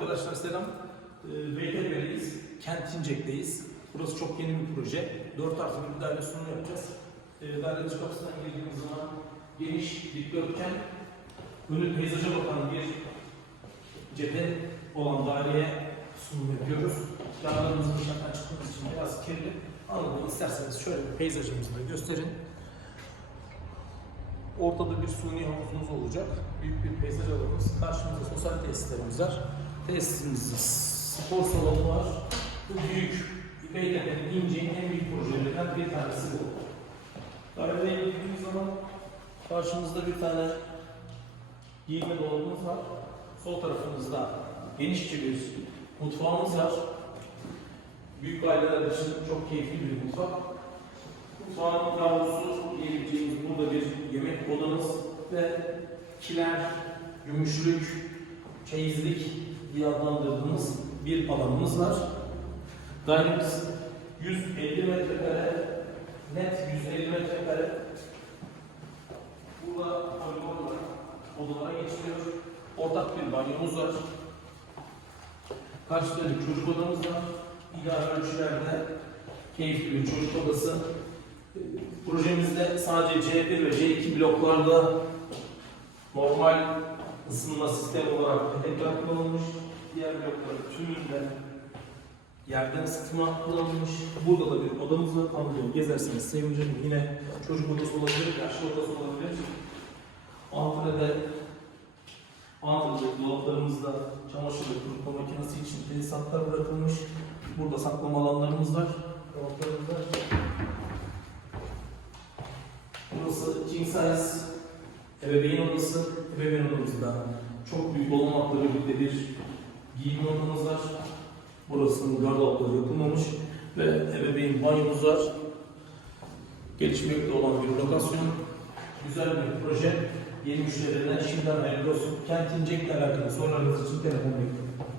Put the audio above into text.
Arkadaşlar selam. Ee, Beytepe'deyiz. Kent İncek'teyiz. Burası çok yeni bir proje. 4 artı bir daire sunumu yapacağız. Ee, daire dış kapısından girdiğimiz zaman geniş, dikdörtgen, önü peyzaja bakan bir cephe olan daireye sunum yapıyoruz. Yanlarımızın dışarıdan çıktığımız için biraz kirli. Anladığını isterseniz şöyle bir peyzajımızı da gösterin. Ortada bir suni havuzumuz olacak. Büyük bir peyzaj alanımız. Karşımızda sosyal tesislerimiz var. Tesisimizde spor salonu var. Bu büyük Beytepe'nin İnce'nin en büyük projelerinden bir tanesi bu. Daireye girdiğimiz zaman karşımızda bir tane giyinme dolabımız var. Sol tarafımızda genişçe bir mutfağımız var. Büyük aileler için çok keyifli bir mutfak. Mutfağın yavrusu diyebileceğimiz burada bir yemek odamız ve kiler, gümüşlük, çeyizlik diye adlandırdığımız bir alanımız var. Dairemiz 150 metrekare, net 150 metrekare. Burada koridorla odalara geçiliyor. Ortak bir banyomuz var. Karşıda bir çocuk odamız var. İdare ölçülerde keyifli bir çocuk odası. Projemizde sadece C1 ve C2 bloklarda normal ısınma sistemi olarak entegre kullanılmış. Diğer blokların tümünde yerden ısıtma kullanılmış. Burada da bir odamız var. Anadolu gezerseniz sevinirim. Yine çocuk odası olabilir, yaşlı odası olabilir. Ankara'da Anadolu dolaplarımızda çamaşır ve kurutma makinesi için tesisatlar bırakılmış. Burada saklama alanlarımız var. Dolaplarımız var. Burası king size ebeveyn odası. Ebeveyn odamızda çok büyük olmamakla birlikte bir giyinme odamız var. Burasının gardıropları yapılmamış ve ebeveyn banyomuz var. Gelişmekte olan bir lokasyon. Güzel bir proje. Yeni müşterilerine şimdiden hayırlı olsun. Kent İncek'le alakalı sorularınız için telefon bekliyorum.